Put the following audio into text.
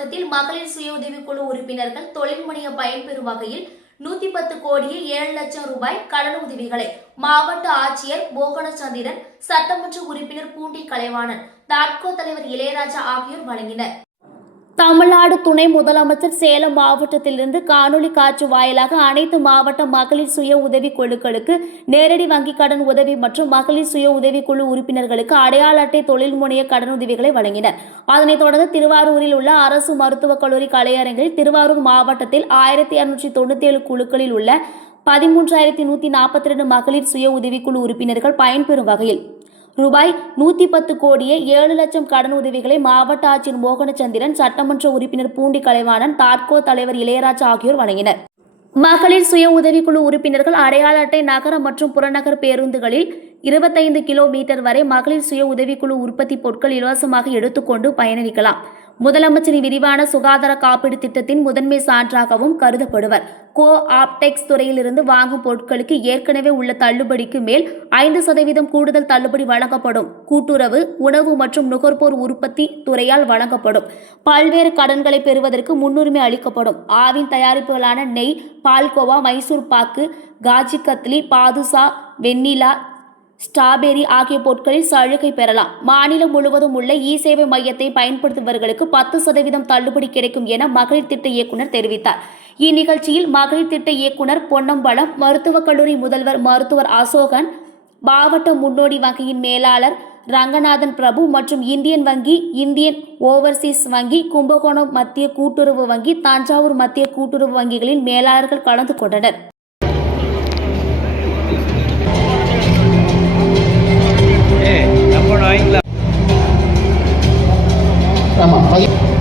மாவட்டத்தில் மகளிர் சுய உதவிக்குழு உறுப்பினர்கள் தொழில் முனைய பயன்பெறும் வகையில் நூத்தி பத்து கோடியே ஏழு லட்சம் ரூபாய் கடன் உதவிகளை மாவட்ட ஆட்சியர் போகணச்சந்திரன் சட்டமன்ற உறுப்பினர் பூண்டி கலைவாணன் தாட்கோ தலைவர் இளையராஜா ஆகியோர் வழங்கினர். தமிழ்நாடு துணை முதலமைச்சர் சேலம் மாவட்டத்திலிருந்து காணொலி காட்சி வாயிலாக அனைத்து மாவட்ட மகளிர் சுய உதவி குழுக்களுக்கு நேரடி வங்கிக் கடன் உதவி மற்றும் மகளிர் சுய உதவிக்குழு உறுப்பினர்களுக்கு அடையாள அட்டை தொழில் முனைய கடனுதவிகளை வழங்கினர். அதனைத் தொடர்ந்து திருவாரூரில் உள்ள அரசு மருத்துவக் கல்லூரி கலையரங்கில் திருவாரூர் மாவட்டத்தில் ஆயிரத்தி இருநூற்றி தொண்ணூற்றி ஏழு குழுக்களில் உள்ள பதிமூன்றாயிரத்தி நூற்றி நாற்பத்தி ரெண்டு மகளிர் சுய உதவிக்குழு உறுப்பினர்கள் பயன்பெறும் வகையில் ரூபாய் நூத்தி பத்து கோடியே ஏழு லட்சம் கடன் உதவிகளை மாவட்ட ஆட்சியர் மோகனச்சந்திரன் சட்டமன்ற உறுப்பினர் பூண்டி கலைவாணன் தாட்கோ தலைவர் இளையராஜா ஆகியோர் வழங்கினர் மகளிர் சுய உதவிக்குழு உறுப்பினர்கள் அடையாள அட்டை நகர மற்றும் புறநகர் பேருந்துகளில் இருபத்தைந்து கிலோமீட்டர் வரை மகளிர் சுய உதவிக்குழு உற்பத்தி பொருட்கள் இலவசமாக எடுத்துக்கொண்டு பயணிக்கலாம் முதலமைச்சரின் விரிவான சுகாதார காப்பீடு திட்டத்தின் முதன்மை சான்றாகவும் கருதப்படுவர். கோ ஆப்டெக்ஸ் துறையிலிருந்து வாங்கும் பொருட்களுக்கு ஏற்கனவே உள்ள தள்ளுபடிக்கு மேல் ஐந்து சதவீதம் கூடுதல் தள்ளுபடி வழங்கப்படும். கூட்டுறவு உணவு மற்றும் நுகர்வோர் உற்பத்தி துறையால் வழங்கப்படும். பல்வேறு கடன்களை பெறுவதற்கு முன்னுரிமை அளிக்கப்படும். ஆவின் தயாரிப்புகளான நெய் பால்கோவா மைசூர் பாக்கு காஜி கத்லி பாதுசா வெண்ணிலா ஸ்ட்ராபெரி ஆகிய பொருட்களில் சலுகை பெறலாம். மாநிலம் முழுவதும் உள்ள இ சேவை மையத்தை பயன்படுத்துபவர்களுக்கு பத்து சதவீதம் தள்ளுபடி கிடைக்கும் என மகளிர் திட்ட இயக்குனர் தெரிவித்தார். இந்நிகழ்ச்சியில் மகளிர் திட்ட இயக்குனர் பொன்னம்பலம் மருத்துவக் கல்லூரி முதல்வர் மருத்துவர் அசோகன் மாவட்ட முன்னோடி வங்கியின் மேலாளர் ரங்கநாதன் பிரபு மற்றும் இந்தியன் வங்கி இந்தியன் ஓவர்சீஸ் வங்கி கும்பகோணம் மத்திய கூட்டுறவு வங்கி தஞ்சாவூர் மத்திய கூட்டுறவு வங்கிகளின் மேலாளர்கள் கலந்து கொண்டனர். 干嘛 mỏng.